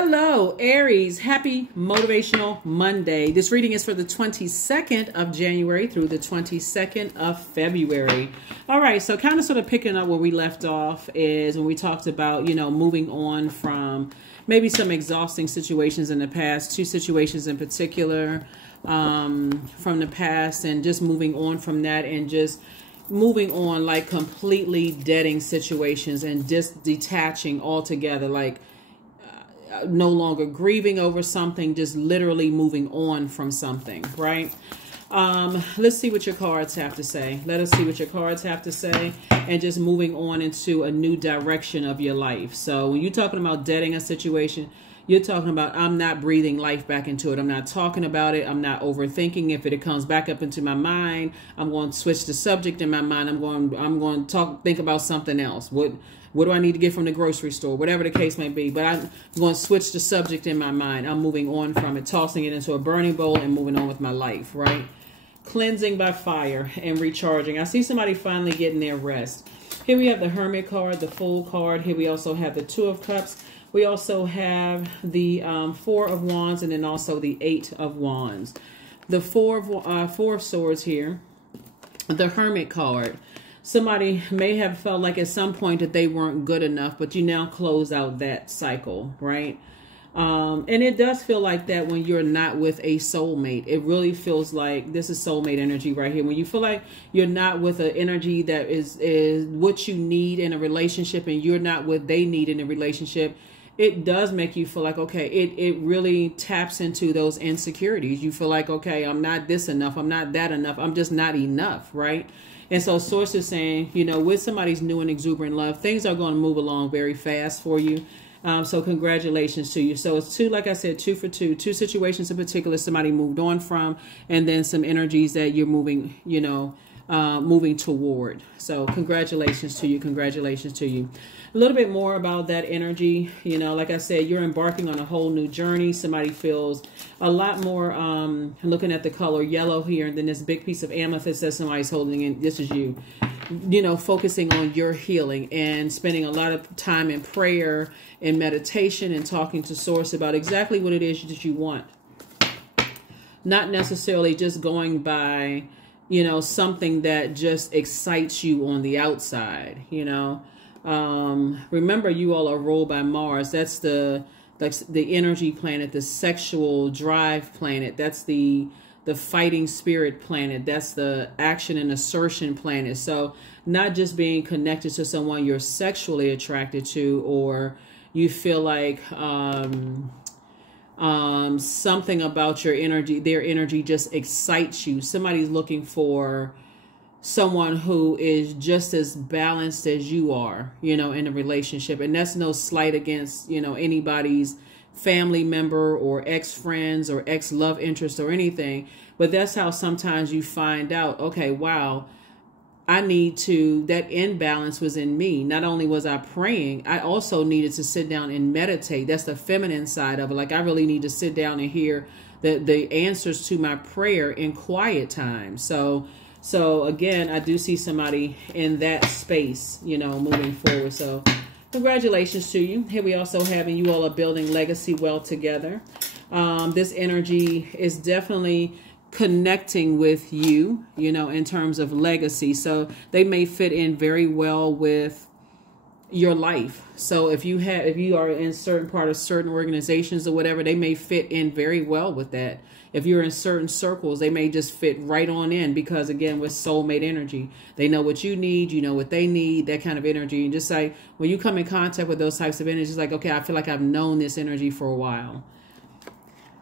Hello, Aries. Happy Motivational Monday. This reading is for the 22nd of January through the 22nd of February. All right, so kind of sort of picking up where we left off is when we talked about, moving on from maybe some exhausting situations in the past, two situations in particular from the past, and just moving on from that and just moving on, like completely deading situations and just detaching altogether, like no longer grieving over something, just literally moving on from something, right? Let's see what your cards have to say. Let us see what your cards have to say, and just moving on into a new direction of your life. So when you're talking about deading a situation, you're talking about, I'm not breathing life back into it. I'm not talking about it. I'm not overthinking. If it comes back up into my mind, I'm going to switch the subject in my mind. I'm going to think about something else. What do I need to get from the grocery store? Whatever the case may be. But I'm going to switch the subject in my mind. I'm moving on from it, tossing it into a burning bowl and moving on with my life, right? Cleansing by fire and recharging. I see somebody finally getting their rest. Here we have the Hermit card, the Fool card. Here we also have the Two of Cups. We also have the Four of Wands, and then also the Eight of Wands. The Four of Swords here. The Hermit card. Somebody may have felt like at some point that they weren't good enough, but you now close out that cycle, right? And it does feel like that when you're not with a soulmate. It really feels like this is soulmate energy right here. When you feel like you're not with an energy that is what you need in a relationship, and you're not what they need in a relationship, it does make you feel like, okay, it really taps into those insecurities. You feel like, okay, I'm not this enough. I'm not that enough. I'm just not enough, right? And so Source is saying, with somebody's new and exuberant love, things are going to move along very fast for you. So congratulations to you. So it's two, like I said, 2 for 2, two situations in particular somebody moved on from, and then some energies that you're moving, moving toward. So congratulations to you. Congratulations to you. A little bit more about that energy. Like I said, you're embarking on a whole new journey. Somebody feels a lot more, looking at the color yellow here, and then this big piece of amethyst that somebody's holding in. This is you, focusing on your healing and spending a lot of time in prayer and meditation and talking to Source about exactly what it is that you want. Not necessarily just going by, something that just excites you on the outside, Remember, you all are ruled by Mars. That's the energy planet, the sexual drive planet. That's the fighting spirit planet. That's the action and assertion planet. So not just being connected to someone you're sexually attracted to, or you feel like something about your energy, their energy just excites you. Somebody's looking for someone who is just as balanced as you are, in a relationship. And that's no slight against, anybody's family member or ex-friends or ex-love interest or anything. But that's how sometimes you find out, okay, wow, that imbalance was in me. Not only was I praying, I also needed to sit down and meditate. That's the feminine side of it. Like, I really need to sit down and hear the answers to my prayer in quiet time. So again, I do see somebody in that space, moving forward. So congratulations to you. Here we also have, and you all are building legacy wealth together. This energy is definitely connecting with you, in terms of legacy. So they may fit in very well with your life. So if you are in certain part of certain organizations or whatever, they may fit in very well with that. If you're in certain circles, they may just fit right on in, because again, with soulmate energy, they know what you need, you know what they need, that kind of energy. And just like when you come in contact with those types of energies, like, okay, I feel like I've known this energy for a while.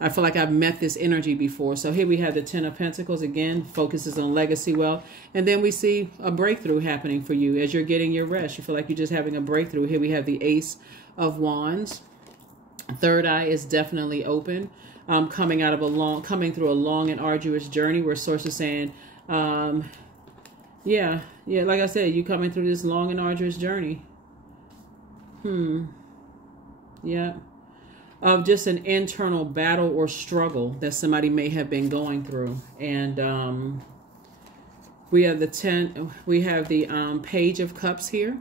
I feel like I've met this energy before. So here we have the Ten of Pentacles. Again, focuses on legacy wealth. And then we see a breakthrough happening for you as you're getting your rest. You feel like you're just having a breakthrough. Here we have the Ace of Wands. Third eye is definitely open. Coming through a long and arduous journey, where Source is saying, yeah, like I said, you coming through this long and arduous journey. Yeah. Of just an internal battle or struggle that somebody may have been going through. And we have the Page of Cups here.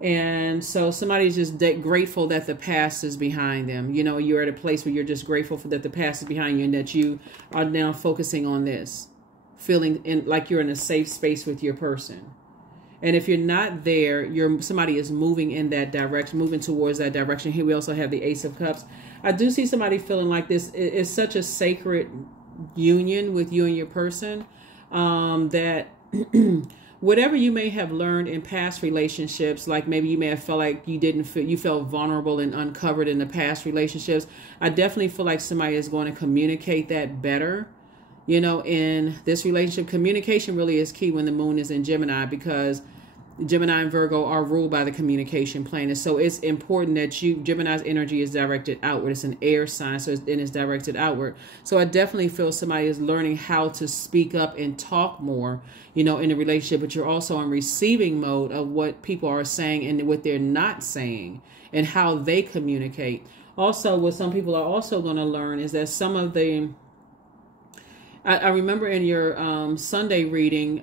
And so somebody's just grateful that the past is behind them. You know, you're at a place where you're just grateful for that the past is behind you and that you are now focusing on this, feeling like you're in a safe space with your person. And if you're not there, somebody is moving in that direction, moving towards that direction. Here we also have the Ace of Cups. I do see somebody feeling like this is such a sacred union with you and your person, that whatever you may have learned in past relationships, like maybe you may have felt like you felt vulnerable and uncovered in the past relationships. I definitely feel like somebody is going to communicate that better. You know, in this relationship, communication really is key when the moon is in Gemini, because Gemini and Virgo are ruled by the communication planet. So it's important that Gemini's energy is directed outward. It's an air sign, so it's directed outward. So I definitely feel somebody is learning how to speak up and talk more, you know, in a relationship, but you're also in receiving mode of what people are saying and what they're not saying and how they communicate. Also, what some people are also going to learn is that some of the I remember in your Sunday reading,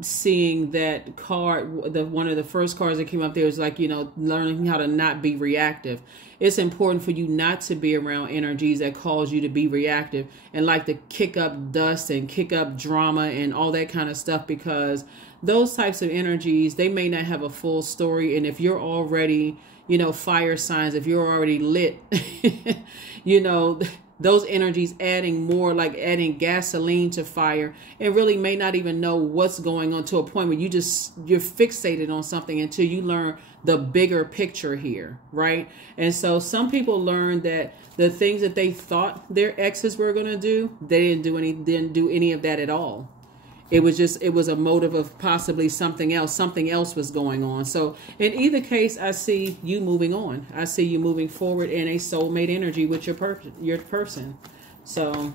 seeing that card, one of the first cards that came up there was like, you know, learning how to not be reactive. It's important for you not to be around energies that cause you to be reactive and like to kick up dust and kick up drama and all that kind of stuff, because those types of energies, they may not have a full story. And if you're already, you know, fire signs, if you're already lit, you know, those energies adding more, like adding gasoline to fire, and really may not even know what's going on, to a point where you're fixated on something until you learn the bigger picture here, right? And so some people learn that the things that they thought their exes were going to do, they didn't do any of that at all. It was a motive of possibly something else was going on. So in either case, I see you moving on. I see you moving forward in a soulmate energy with your person. So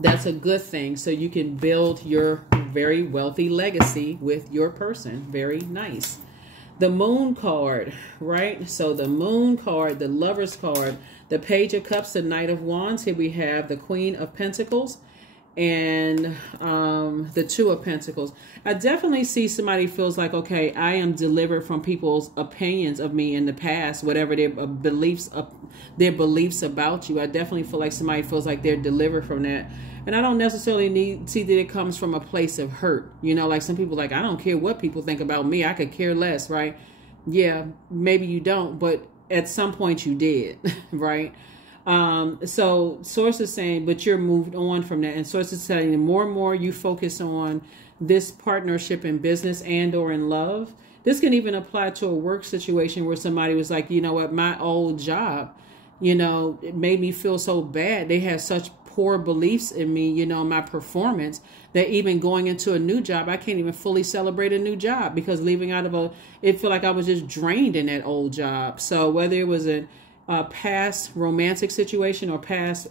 that's a good thing. So you can build your very wealthy legacy with your person. Very nice. The Moon card, right? So the Moon card, the Lover's card, the Page of Cups, the Knight of Wands. Here we have the Queen of Pentacles and the Two of Pentacles. I definitely see somebody feels like, okay, I am delivered from people's opinions of me in the past, whatever their beliefs about you. I definitely feel like somebody feels like they're delivered from that. And I don't necessarily see that it comes from a place of hurt. You know, like some people like, I don't care what people think about me. I could care less, right? Yeah, maybe you don't, but at some point you did, right? So Source is saying, but you're moved on from that. And Source is saying the more and more you focus on this partnership in business and or in love, this can even apply to a work situation where somebody was like, you know what, my old job, you know, it made me feel so bad. They had such poor beliefs in me, you know, my performance, that even going into a new job, I can't even fully celebrate a new job, because leaving out of it felt like I was just drained in that old job. So whether it was a past romantic situation or past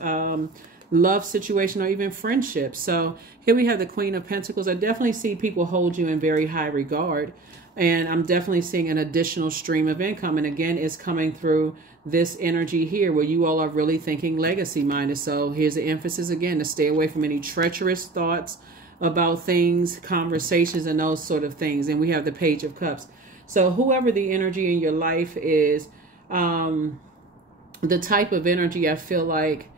love situation or even friendship. So here we have the Queen of Pentacles. I definitely see people hold you in very high regard, and I'm definitely seeing an additional stream of income. And again, it's coming through this energy here where you all are really thinking legacy minded. So here's the emphasis again, to stay away from any treacherous thoughts about things, conversations, and those sort of things. And we have the Page of Cups. So whoever the energy in your life is, the type of energy I feel like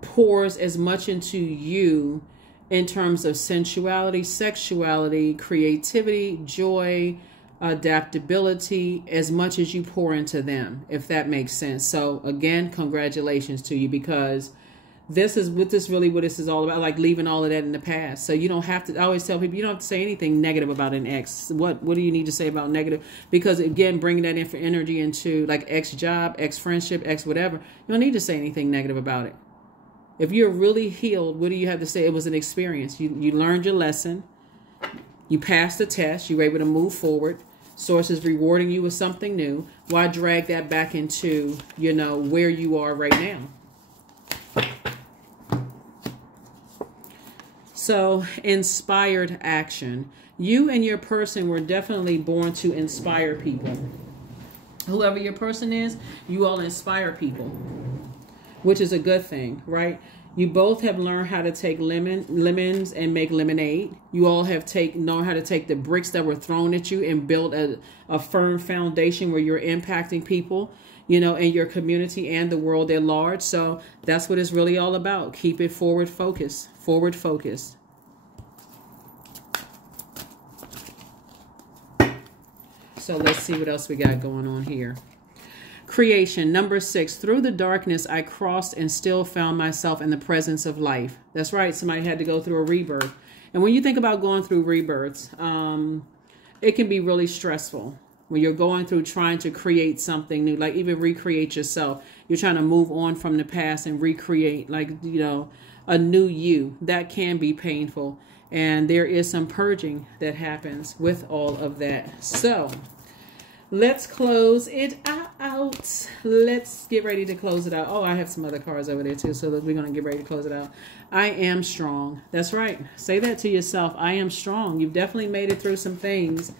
pours as much into you in terms of sensuality, sexuality, creativity, joy, adaptability, as much as you pour into them, if that makes sense. So again, congratulations to you, because this is what this is all about, like leaving all of that in the past. So you don't have to, I always tell people, you don't have to say anything negative about an ex. What do you need to say about negative? Because again, bringing that energy into like ex job, ex friendship, ex whatever, you don't need to say anything negative about it. If you're really healed, what do you have to say? It was an experience. You learned your lesson. You passed the test. You were able to move forward. Source is rewarding you with something new. Why drag that back into, you know, where you are right now? So, inspired action. You and your person were definitely born to inspire people. Whoever your person is, you all inspire people, which is a good thing, right? You both have learned how to take lemons and make lemonade. You all have known how to take the bricks that were thrown at you and build a firm foundation where you're impacting people, you know, in your community and the world at large. So that's what it's really all about. Keep it forward focused. Forward focused. So let's see what else we got going on here. Creation, number 6. Through the darkness, I crossed and still found myself in the presence of life. That's right. Somebody had to go through a rebirth. And when you think about going through rebirths, it can be really stressful. When you're going through trying to create something new, like even recreate yourself. You're trying to move on from the past and recreate, like, you know, a new you. That can be painful. And there is some purging that happens with all of that. So let's close it out. Let's get ready to close it out. Oh, I have some other cards over there too. So we're going to get ready to close it out. I am strong. That's right. Say that to yourself. I am strong. You've definitely made it through some things.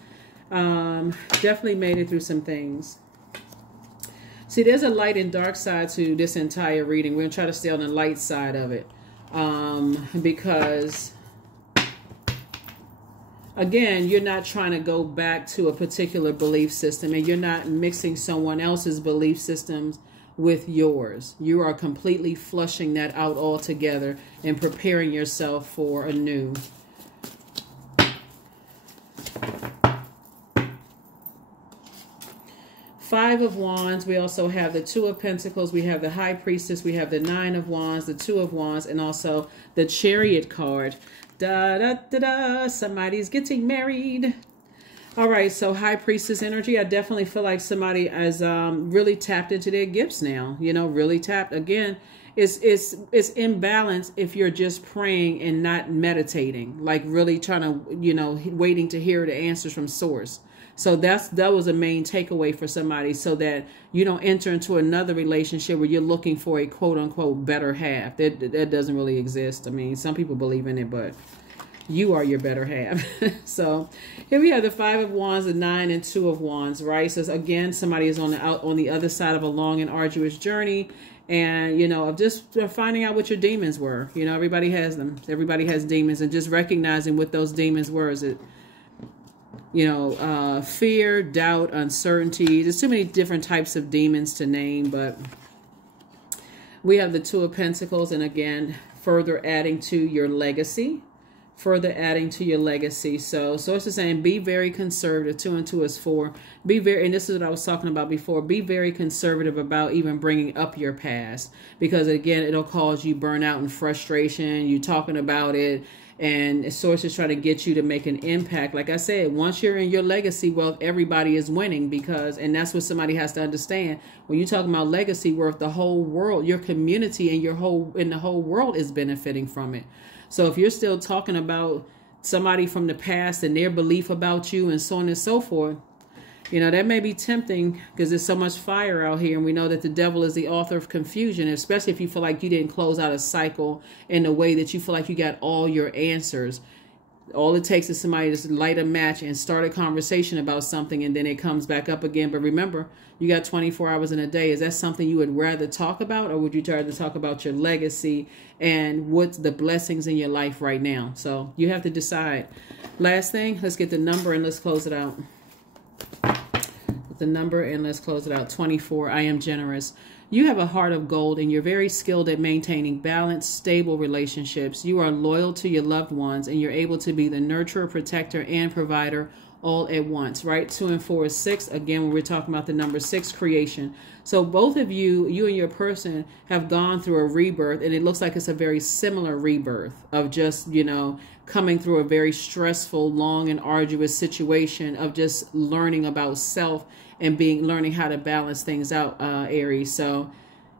Definitely made it through some things. See, there's a light and dark side to this entire reading. We're going to try to stay on the light side of it. Because again, you're not trying to go back to a particular belief system, and you're not mixing someone else's belief systems with yours. You are completely flushing that out altogether and preparing yourself for a new. Five of Wands. We also have the Two of Pentacles. We have the High Priestess. We have the Nine of Wands, the Two of Wands, and also the Chariot card. Da, da, da, da. Somebody's getting married. All right, so High Priestess energy. I definitely feel like somebody has really tapped into their gifts now. You know, really tapped. Again, it's imbalance if you're just praying and not meditating. Like really trying to, you know, waiting to hear the answers from source. So that was a main takeaway for somebody, so that you don't enter into another relationship where you're looking for a quote unquote better half. That doesn't really exist. I mean, some people believe in it, but you are your better half. So here we have the Five of Wands, the Nine and Two of Wands, right? So again, somebody is on the other side of a long and arduous journey. And, you know, of just finding out what your demons were. You know, everybody has them. Everybody has demons, and just recognizing what those demons were. Is it, you know, fear, doubt, uncertainty. There's too many different types of demons to name, but we have the Two of Pentacles, and again, further adding to your legacy. Further adding to your legacy. So Source is saying, be very conservative. 2 and 2 is 4. Be very, and this is what I was talking about before, be very conservative about even bringing up your past. Because again, it'll cause you burnout and frustration. You talking about it. And Source is trying to get you to make an impact. Like I said, once you're in your legacy wealth, everybody is winning, because, and that's what somebody has to understand. When you're talking about legacy worth, the whole world, your community and the whole world is benefiting from it. So if you're still talking about somebody from the past and their belief about you and so on and so forth, you know, that may be tempting, because there's so much fire out here. And we know that the devil is the author of confusion, especially if you feel like you didn't close out a cycle in a way that you feel like you got all your answers. All it takes is somebody to light a match and start a conversation about something, and then it comes back up again. But remember, you got 24 hours in a day. Is that something you would rather talk about, or would you rather talk about your legacy and what's the blessings in your life right now? So you have to decide. Last thing, let's get the number and let's close it out. The number and let's close it out. 24. I am generous. You have a heart of gold, and you're very skilled at maintaining balanced, stable relationships. You are loyal to your loved ones, and you're able to be the nurturer, protector, and provider all at once, right? 2 and 4 is 6. Again, when we're talking about the number 6, creation. So both of you and your person have gone through a rebirth, and it looks like it's a very similar rebirth of just, you know, coming through a very stressful, long and arduous situation of just learning about self and learning how to balance things out, Aries. So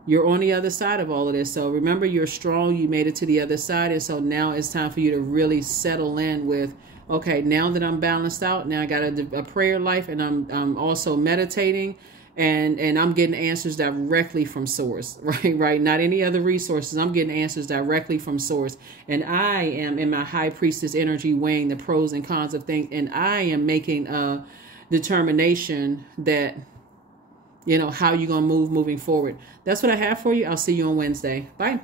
you're on the other side of all of this. So remember, you're strong. You made it to the other side. And so now it's time for you to really settle in with, okay, now that I'm balanced out, now I got a prayer life, and I'm also meditating, and I'm getting answers directly from source, right? Not any other resources. I'm getting answers directly from source. And I am in my High Priestess energy, weighing the pros and cons of things. And I am making a determination that, you know, how you're going to moving forward. That's what I have for you. I'll see you on Wednesday. Bye.